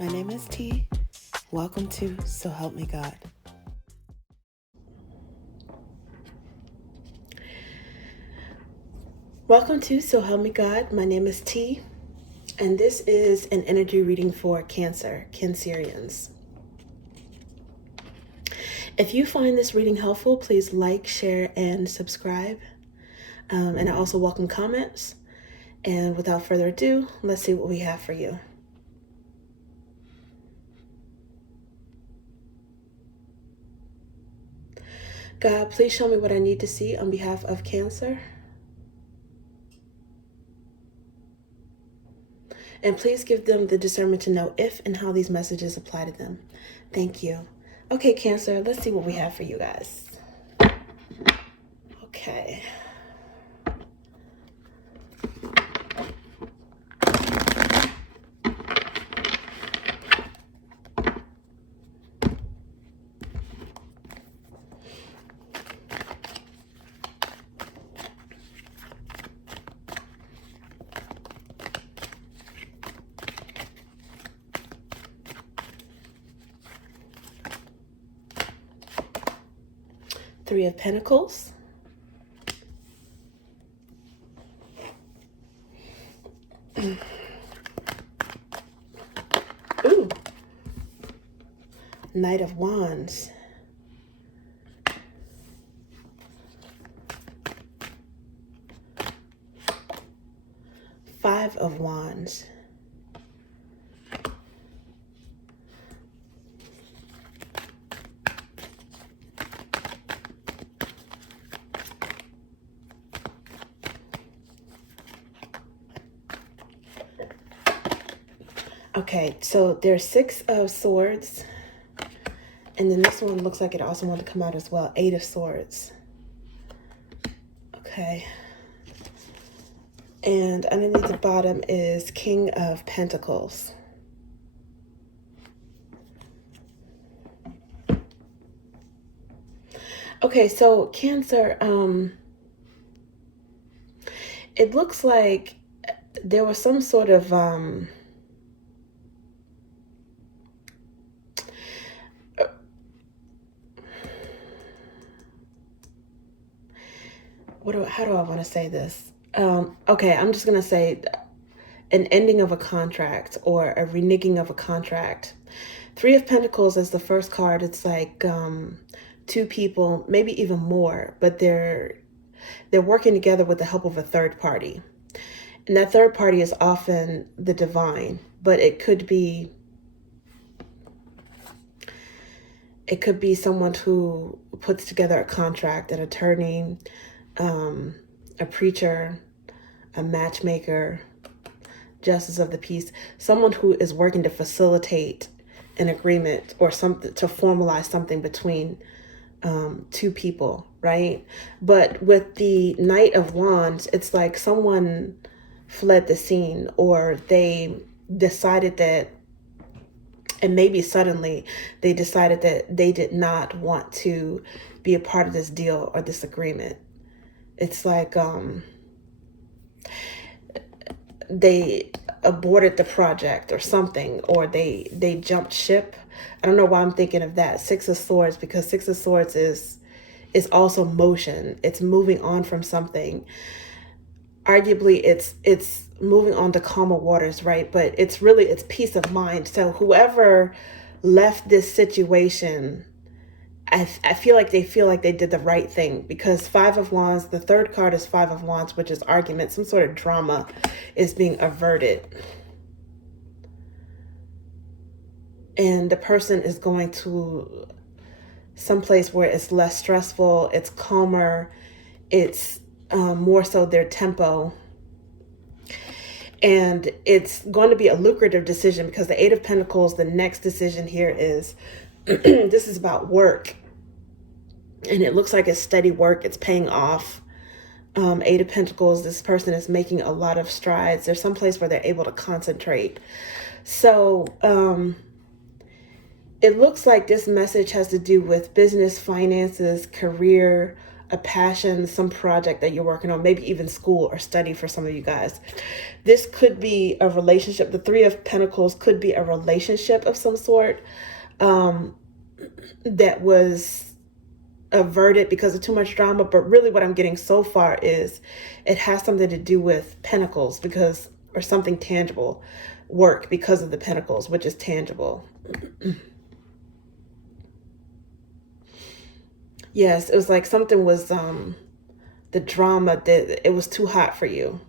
My name is T. Welcome to So Help Me God. Welcome to So Help Me God. My name is T, and this is an energy reading for Cancerians. If you find this reading helpful, please like, share, and subscribe. And I also welcome comments. And without further ado, let's see what we have for you. God, please show me what I need to see on behalf of Cancer. And please give them the discernment to know if and how these messages apply to them. Thank you. Okay, Cancer, let's see what we have for you guys. Okay. Three of Pentacles. Ooh. Knight of Wands. Five of Wands. Okay, so there's Six of Swords. And then this one looks like it also wanted to come out as well. Eight of Swords. Okay. And underneath the bottom is King of Pentacles. Okay, so Cancer, it looks like there was some sort of how do I want to say this? Okay, I'm just going to say an ending of a contract or a reneging of a contract. Three of Pentacles is the first card. It's like two people, maybe even more, but they're working together with the help of a third party. And that third party is often the divine, but it could be someone who puts together a contract, an attorney, a preacher, a matchmaker, justice of the peace, someone who is working to facilitate an agreement or something, to formalize something between two people, right? But with the Knight of Wands, it's like someone fled the scene, or they decided that, and maybe suddenly they decided that they did not want to be a part of this deal or this agreement. It's like they aborted the project or something, or they jumped ship. I don't know why I'm thinking of that. Six of Swords, because Six of Swords is also motion. It's moving on from something. Arguably, it's moving on to calmer waters, right? But it's peace of mind. So whoever left this situation, I feel like they did the right thing, because Five of Wands, the third card is Five of Wands, which is argument. Some sort of drama is being averted. And the person is going to someplace where it's less stressful, it's calmer, it's more so their tempo. And it's going to be a lucrative decision, because the Eight of Pentacles, the next decision here is, this is about work. And it looks like it's steady work. It's paying off. Eight of Pentacles, this person is making a lot of strides. There's some place where they're able to concentrate. So it looks like this message has to do with business, finances, career, a passion, some project that you're working on, maybe even school or study for some of you guys. This could be a relationship. The Three of Pentacles could be a relationship of some sort that was averted because of too much drama. But really what I'm getting so far is it has something to do with Pentacles or something tangible, work because of the Pentacles, which is tangible. Yes, it was like something was the drama, that it was too hot for you.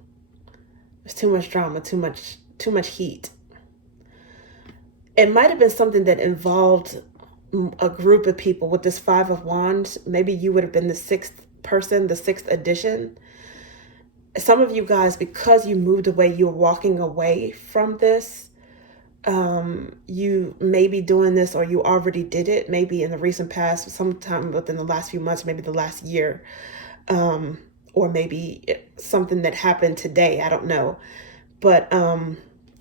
There's too much drama, too much heat. It might have been something that involved a group of people. With this Five of Wands, maybe you would have been the sixth person, the sixth edition. Some of you guys, because you moved away, you're walking away from this. You may be doing this, or you already did it, maybe in the recent past, sometime within the last few months, maybe the last year, or maybe something that happened today. I don't know. But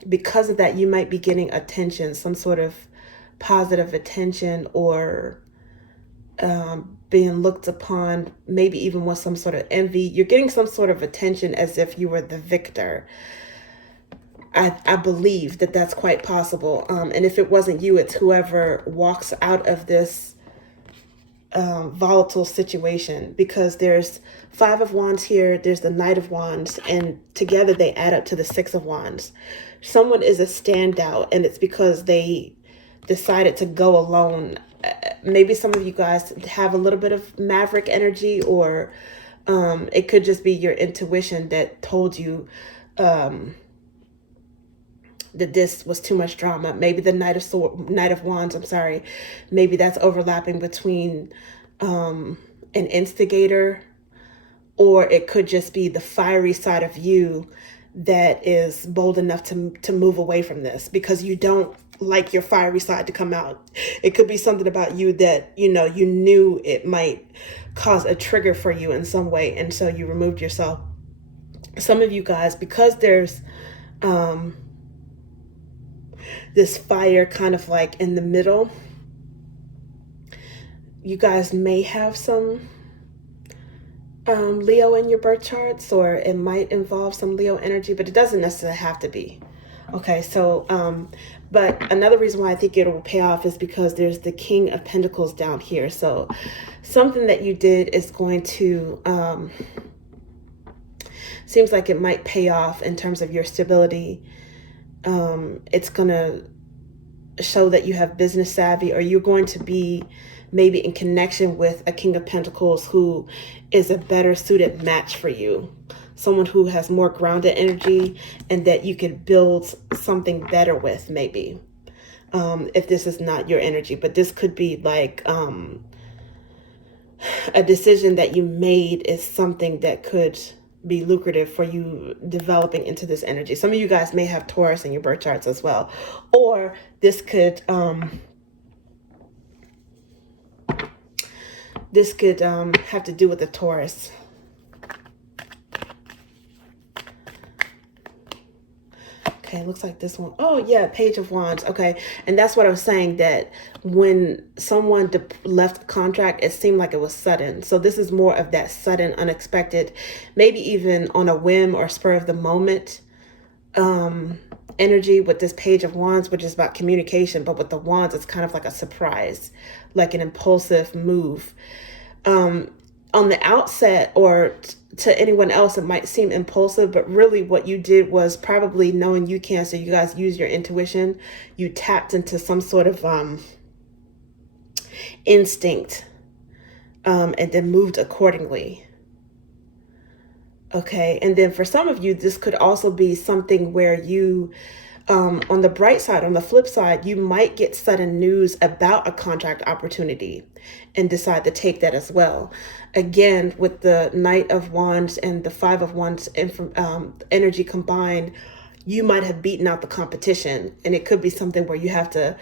because of that, you might be getting attention, some sort of positive attention, or being looked upon, maybe even with some sort of envy. You're getting some sort of attention as if you were the victor. I believe that that's quite possible. And if it wasn't you, it's whoever walks out of this volatile situation, because there's Five of Wands here, there's the Knight of Wands, and together they add up to the Six of Wands. Someone is a standout, and it's because they decided to go alone. Maybe some of you guys have a little bit of maverick energy, or it could just be your intuition that told you that this was too much drama. Maybe the Knight of Wands, I'm sorry. Maybe that's overlapping between an instigator, or it could just be the fiery side of you that is bold enough to move away from this because you don't like your fiery side to come out. It could be something about you that, you knew it might cause a trigger for you in some way, and so you removed yourself. Some of you guys, because there's this fire kind of like in the middle, you guys may have some Leo in your birth charts, or it might involve some Leo energy, but it doesn't necessarily have to be. Okay, so but another reason why I think it will pay off is because there's the King of Pentacles down here. So something that you did is going to seems like it might pay off in terms of your stability. It's going to show that you have business savvy, or you're going to be maybe in connection with a King of Pentacles who is a better suited match for you. Someone who has more grounded energy and that you can build something better with, maybe. If this is not your energy, but this could be like a decision that you made is something that could be lucrative for you developing into this energy. Some of you guys may have Taurus in your birth charts as well, or this could have to do with the Taurus. Okay, looks like this one. Oh yeah, Page of Wands. Okay, and that's what I was saying, that when someone left contract, it seemed like it was sudden. So this is more of that sudden, unexpected, maybe even on a whim or spur of the moment energy with this Page of Wands, which is about communication. But with the Wands, it's kind of like a surprise, like an impulsive move. On the outset, or to anyone else, it might seem impulsive, but really what you did was, probably knowing you, Cancer, you guys use your intuition. You tapped into some sort of instinct and then moved accordingly. Okay, and then for some of you, this could also be something where you, on the bright side, on the flip side, you might get sudden news about a contract opportunity and decide to take that as well. Again, with the Knight of Wands and the Five of Wands energy combined, you might have beaten out the competition, and it could be something where you have to,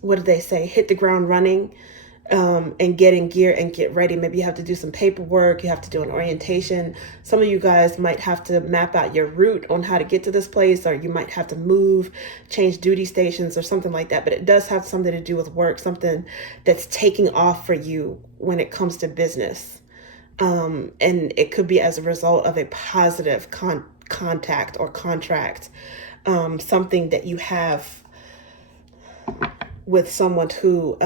what do they say? Hit the ground running. and get in gear and get ready. Maybe you have to do some paperwork, you have to do an orientation. Some of you guys might have to map out your route on how to get to this place, or you might have to move, change duty stations or something like that. But it does have something to do with work, something that's taking off for you when it comes to business. And it could be as a result of a positive contact or contract, something that you have with someone who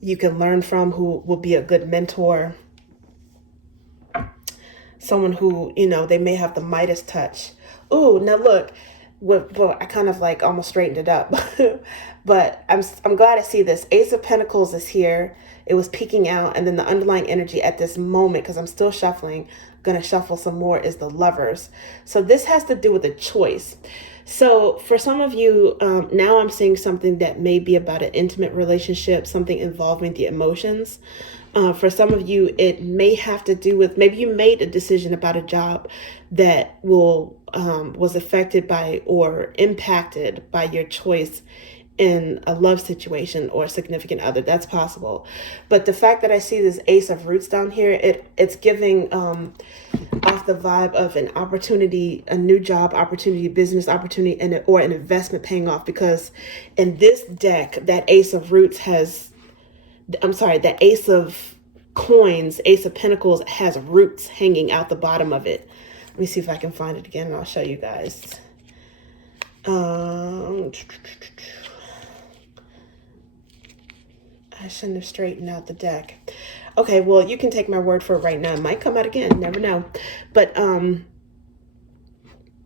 you can learn from, who will be a good mentor, someone who, you know, they may have the Midas touch. Oh, now look, well, I kind of like almost straightened it up, but I'm glad to see this. Ace of Pentacles is here. It was peeking out, and then the underlying energy at this moment, because I'm still shuffling, going to shuffle some more, is the Lovers. So this has to do with a choice. So for some of you, now I'm seeing something that may be about an intimate relationship, something involving the emotions. For some of you, it may have to do with, maybe you made a decision about a job that was affected by or impacted by your choice in a love situation or a significant other. That's possible. But the fact that I see this Ace of Roots down here, it's giving off the vibe of an opportunity, a new job opportunity, business opportunity, or an investment paying off. Because in this deck, that Ace of Roots that Ace of Coins, Ace of Pentacles, has roots hanging out the bottom of it. Let me see if I can find it again and I'll show you guys. I shouldn't have straightened out the deck. Okay, well, you can take my word for it right now. It might come out again, never know. But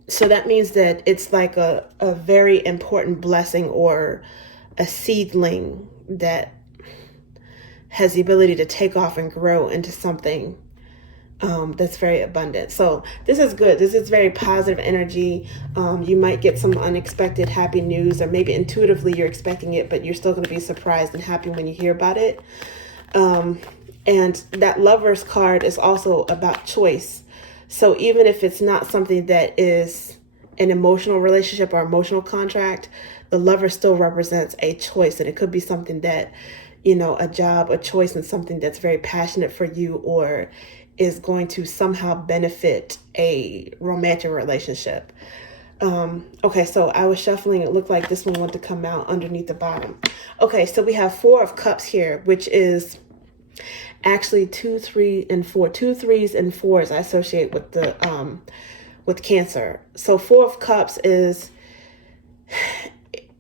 so that means that it's like a very important blessing or a seedling that has the ability to take off and grow into something that's very abundant. So this is good. This is very positive energy. You might get some unexpected happy news, or maybe intuitively you're expecting it, but you're still going to be surprised and happy when you hear about it. And that Lovers card is also about choice. So even if it's not something that is an emotional relationship or emotional contract, the Lover still represents a choice. And it could be something that, you know, a job, a choice in something that's very passionate for you, or is going to somehow benefit a romantic relationship. Okay, so I was shuffling. It looked like this one wanted to come out underneath the bottom. Okay, so we have 4 of Cups here, which is actually 2, 3, and 4. 2, 3s, and 4s I associate with the with Cancer. So 4 of Cups is,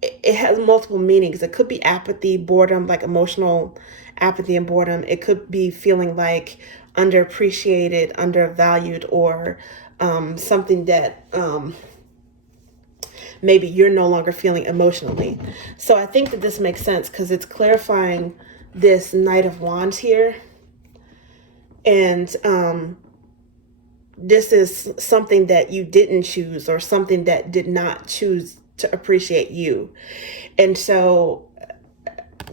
it has multiple meanings. It could be apathy, boredom, like emotional apathy and boredom. It could be feeling like underappreciated, undervalued, or something that maybe you're no longer feeling emotionally. So I think that this makes sense because it's clarifying this Knight of Wands here. And this is something that you didn't choose, or something that did not choose to appreciate you. And so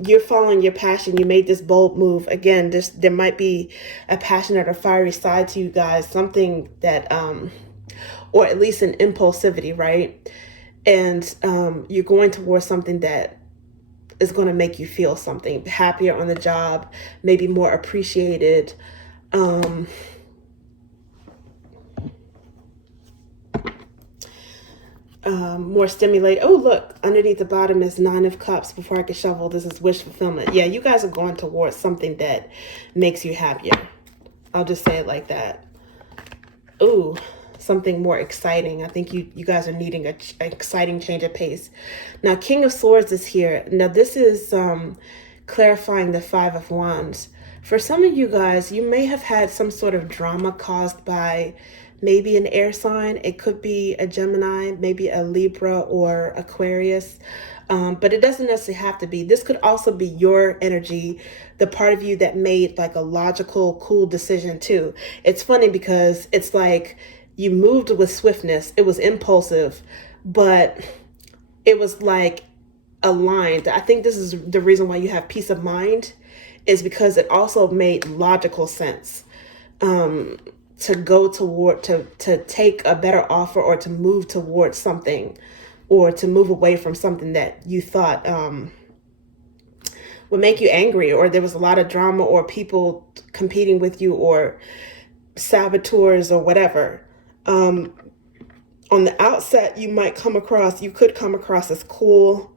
you're following your passion. You made this bold move. Again, there might be a passionate or fiery side to you guys, something that, or at least an impulsivity, right? And you're going towards something that is going to make you feel something, happier on the job, maybe more appreciated. More stimulated. Oh, look, underneath the bottom is 9 of Cups. Before I could shovel, this is wish fulfillment. Yeah, you guys are going towards something that makes you happier. I'll just say it like that. Ooh, something more exciting. I think you guys are needing an exciting change of pace. Now, King of Swords is here. Now, this is clarifying the 5 of Wands. For some of you guys, you may have had some sort of drama caused by maybe an air sign. It could be a Gemini, maybe a Libra or Aquarius. But it doesn't necessarily have to be. This could also be your energy, the part of you that made like a logical, cool decision too. It's funny because it's like you moved with swiftness. It was impulsive, but it was like aligned. I think this is the reason why you have peace of mind, is because it also made logical sense. To go toward, to take a better offer, or to move towards something, or to move away from something that you thought would make you angry, or there was a lot of drama or people competing with you or saboteurs or whatever. On the outset, you could come across as cool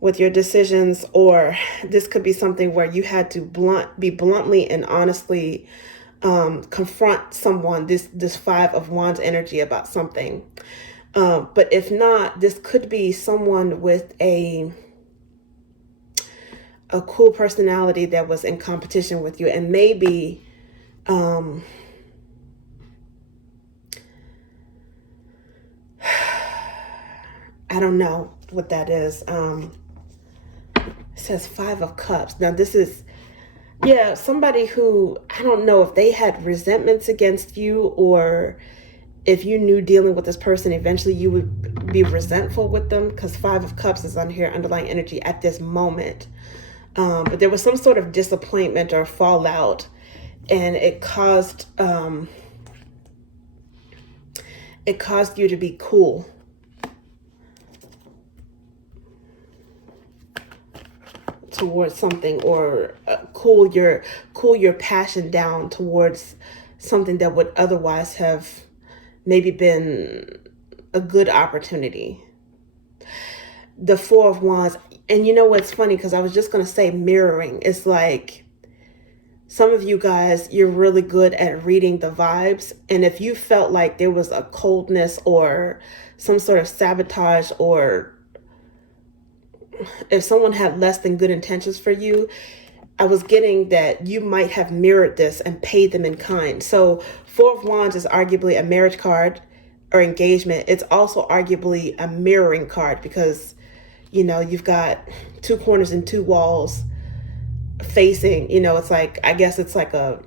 with your decisions, or this could be something where you had to be bluntly and honestly confront someone, this Five of Wands energy, about something. But if not, this could be someone with a cool personality that was in competition with you, and maybe I don't know what that is. It says Five of Cups. Now this is, yeah, somebody who, I don't know if they had resentments against you, or if you knew dealing with this person, eventually you would be resentful with them, because Five of Cups is on here, underlying energy at this moment. But there was some sort of disappointment or fallout, and it caused you to be cool. Towards something, or cool your passion down towards something that would otherwise have maybe been a good opportunity. The Four of Wands, and you know what's funny, because I was just going to say mirroring. It's like some of you guys, you're really good at reading the vibes, and if you felt like there was a coldness or some sort of sabotage, or if someone had less than good intentions for you, I was getting that you might have mirrored this and paid them in kind. So Four of Wands is arguably a marriage card or engagement. It's also arguably a mirroring card, because, you know, you've got two corners and two walls facing, you know, it's like, I guess it's like a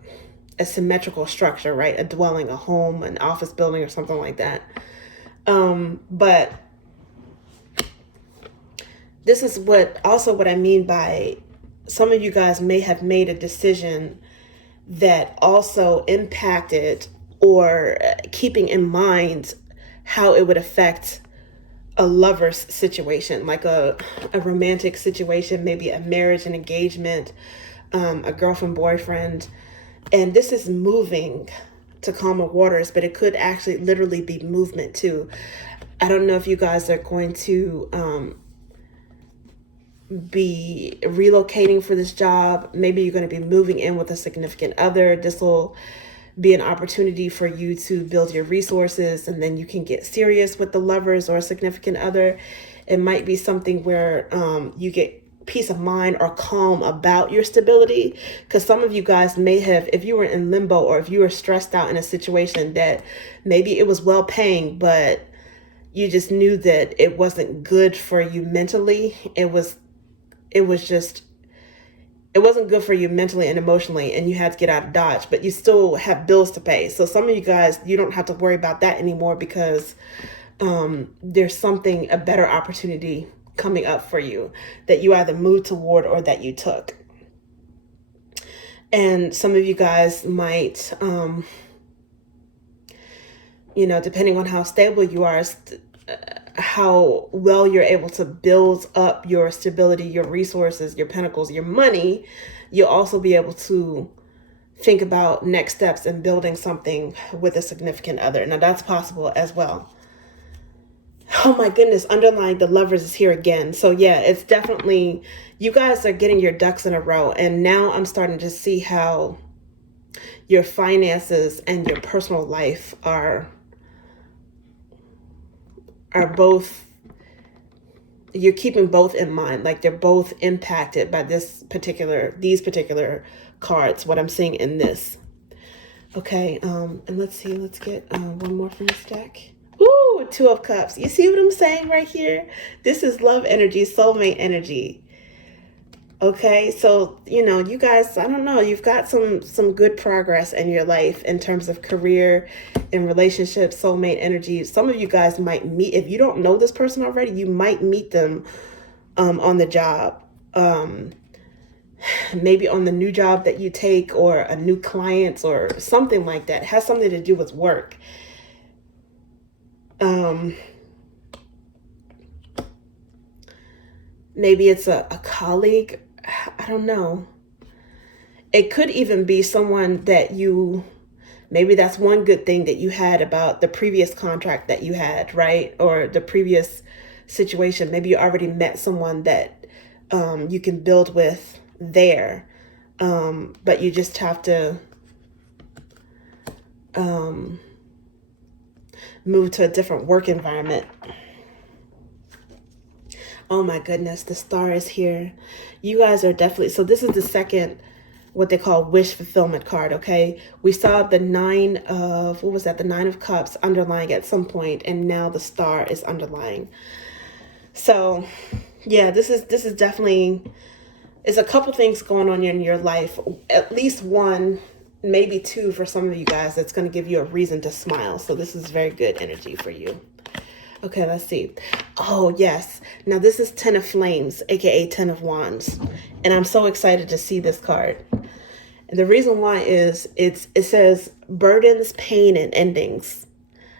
symmetrical structure, right? A dwelling, a home, an office building, or something like that. But this is what I mean by some of you guys may have made a decision that also impacted, or keeping in mind how it would affect a lover's situation, like a romantic situation, maybe a marriage, an engagement, a girlfriend, boyfriend. And this is moving to calmer waters, but it could actually literally be movement too. I don't know if you guys are going to be relocating for this job. Maybe you're going to be moving in with a significant other. This will be an opportunity for you to build your resources, and then you can get serious with the lovers or a significant other. It might be something where you get peace of mind or calm about your stability, because some of you guys may have, if you were in limbo, or if you were stressed out in a situation that maybe it was well paying, but you just knew that it wasn't good for you mentally. It wasn't good for you mentally and emotionally, and you had to get out of Dodge, but you still have bills to pay. So some of you guys, you don't have to worry about that anymore, because there's a better opportunity coming up for you that you either moved toward or that you took. And some of you guys might, depending on how stable you are, how well you're able to build up your stability, your resources, your pentacles, your money, you'll also be able to think about next steps and building something with a significant other. Now that's possible as well. Oh my goodness, underlying the Lovers is here again. So yeah, it's definitely, you guys are getting your ducks in a row. And now I'm starting to see how your finances and your personal life are both, you're keeping both in mind. Like they're both impacted by these particular cards, what I'm seeing in this. Okay, and let's get one more from this deck. Ooh, Two of Cups. You see what I'm saying right here? This is love energy, soulmate energy. Okay, so, you guys, I don't know, you've got some good progress in your life in terms of career and relationships, soulmate energy. Some of you guys might meet, if you don't know this person already, you might meet them on the job. Maybe on the new job that you take, or a new client, or something like that. It has something to do with work. Maybe it's a colleague. I don't know. It could even be someone that maybe that's one good thing that you had about the previous contract that you had, right? Or the previous situation. Maybe you already met someone that you can build with there. But you just have to move to a different work environment. Oh my goodness, the star is here. You guys are definitely, so this is the second, what they call wish fulfillment card, okay? We saw the nine of, what was that? The 9 of cups underlying at some point, and now the star is underlying. So yeah, this is definitely, there's a couple things going on in your life, at least one, maybe two for some of you guys, that's going to give you a reason to smile. So this is very good energy for you. Okay, let's see. Oh, yes. Now this is 10 of Flames, aka 10 of Wands. And I'm so excited to see this card. And the reason why is it says burdens, pain, and endings.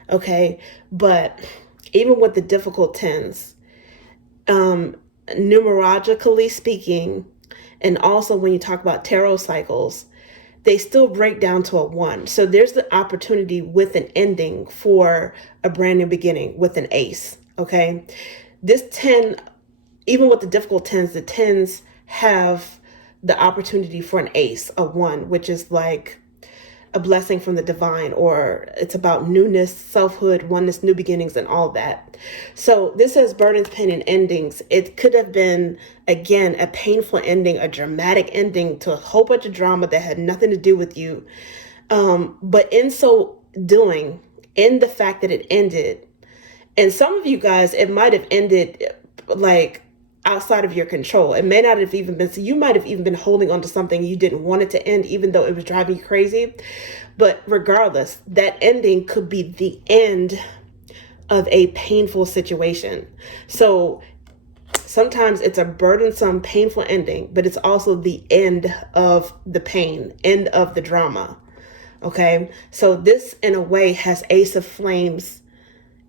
Okay, but even with the difficult 10s, numerologically speaking, and also when you talk about tarot cycles, they still break down to a 1. So there's the opportunity with an ending for a brand new beginning with an ace. Okay. This 10, even with the difficult 10s, the 10s have the opportunity for an ace, a 1, which is like a blessing from the divine, or it's about newness, selfhood, oneness, new beginnings, and all that. So this says burdens, pain, and endings. It could have been, again, a painful ending, a dramatic ending to a whole bunch of drama that had nothing to do with you. But in so doing, in the fact that it ended, and some of you guys, it might have ended like outside of your control. It may not have even been, so you might have even been holding on to something you didn't want it to end, even though it was driving you crazy. But regardless, that ending could be the end of a painful situation. So sometimes it's a burdensome, painful ending, but it's also the end of the pain, end of the drama. Okay. So this in a way has Ace of Flames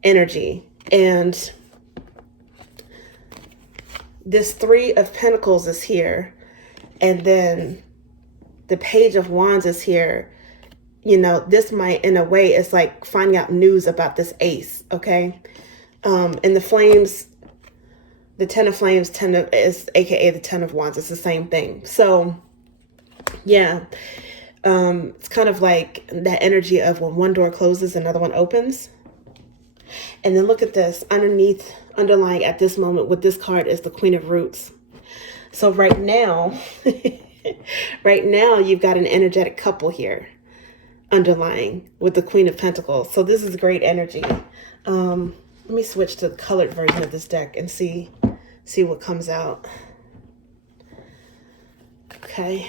energy, and this 3 of Pentacles is here, and then the Page of Wands is here. You know, this might, in a way, it's like finding out news about this ace, okay? And the flames, the 10 of Flames, is aka the 10 of Wands. It's the same thing. So, yeah, it's kind of like that energy of when one door closes, another one opens. And then look at this, underlying at this moment with this card is the Queen of Roots. So right now, you've got an energetic couple here underlying with the Queen of Pentacles. So this is great energy. Let me switch to the colored version of this deck and see what comes out. Okay.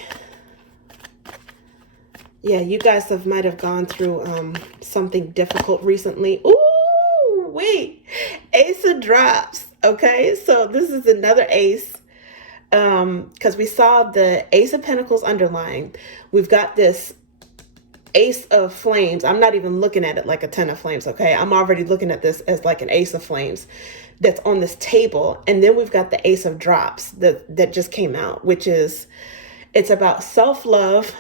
Yeah, you guys might have gone through something difficult recently. Ooh! Wait, Ace of Drops. Okay, so this is another ace, because we saw the Ace of Pentacles underlying. We've got this Ace of Flames. I'm not even looking at it like a 10 of Flames, okay? I'm already looking at this as like an Ace of Flames that's on this table. And then we've got the Ace of Drops that just came out, which is, it's about self-love.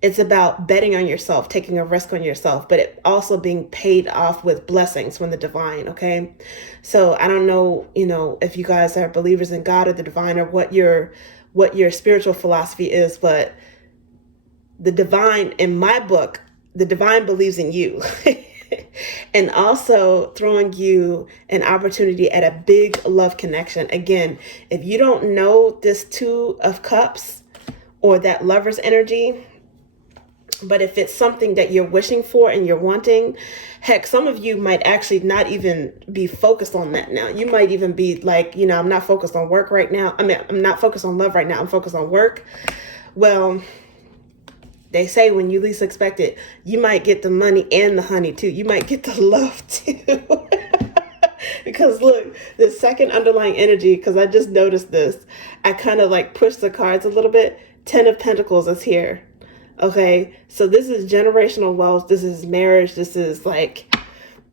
It's about betting on yourself, taking a risk on yourself, but it also being paid off with blessings from the divine, okay? So I don't know, if you guys are believers in God or the divine, or what your spiritual philosophy is, but the divine, in my book, the divine believes in you. And also throwing you an opportunity at a big love connection. Again, if you don't know this 2 of Cups or that lover's energy, but if it's something that you're wishing for and you're wanting, heck, some of you might actually not even be focused on that now. You might even be like, I'm not focused on work right now. I'm not focused on love right now. I'm focused on work. Well, they say when you least expect it, you might get the money and the honey too. You might get the love too. Because look, the second underlying energy, because I just noticed this, I kind of like pushed the cards a little bit. 10 of Pentacles is here. Okay, so this is generational wealth. This is marriage. This is like,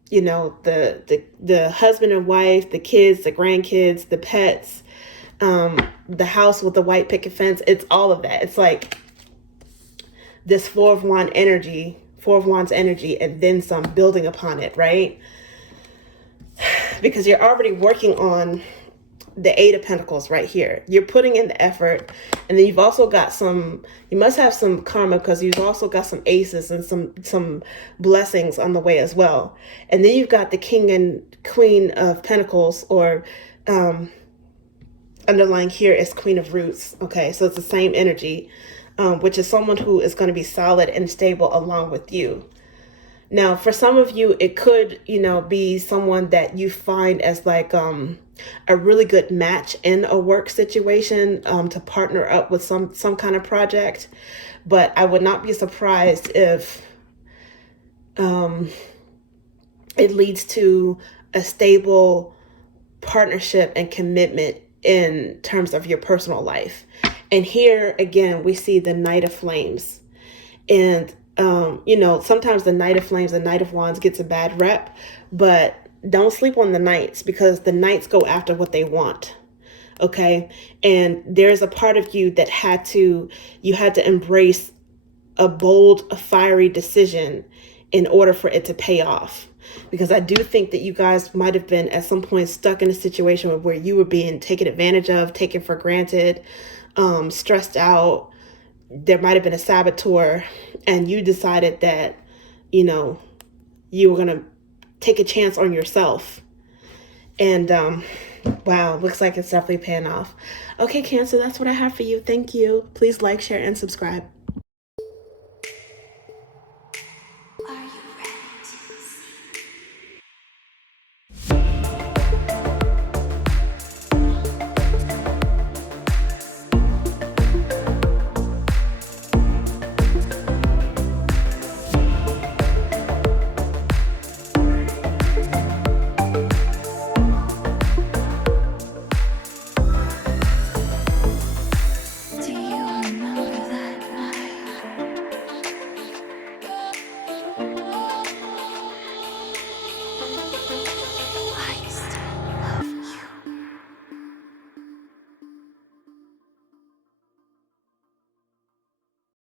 the husband and wife, the kids, the grandkids, the pets, The house with the white picket fence, it's all of that. It's like this Four of Wands energy, and then some, building upon it, right? Because you're already working on the Eight of Pentacles right here. You're putting in the effort, and then you've also got some, you must have some karma, because you've also got some aces and some blessings on the way as well. And then you've got the King and Queen of Pentacles, or underlying here is Queen of Roots. Okay, so it's the same energy, which is someone who is going to be solid and stable along with you. Now, for some of you, it could, be someone that you find as like a really good match in a work situation, to partner up with some kind of project. But I would not be surprised if it leads to a stable partnership and commitment in terms of your personal life. And here again, we see the Knight of Flames. And sometimes the Knight of Flames, the Knight of Wands gets a bad rep, but don't sleep on the Knights, because the Knights go after what they want. Okay. And there's a part of you that you had to embrace a bold, fiery decision in order for it to pay off. Because I do think that you guys might have been at some point stuck in a situation where you were being taken advantage of, taken for granted, stressed out. There might have been a saboteur, and you decided that, you were going to take a chance on yourself. And wow, looks like it's definitely paying off. Okay, Cancer, that's what I have for you. Thank you. Please like, share, and subscribe.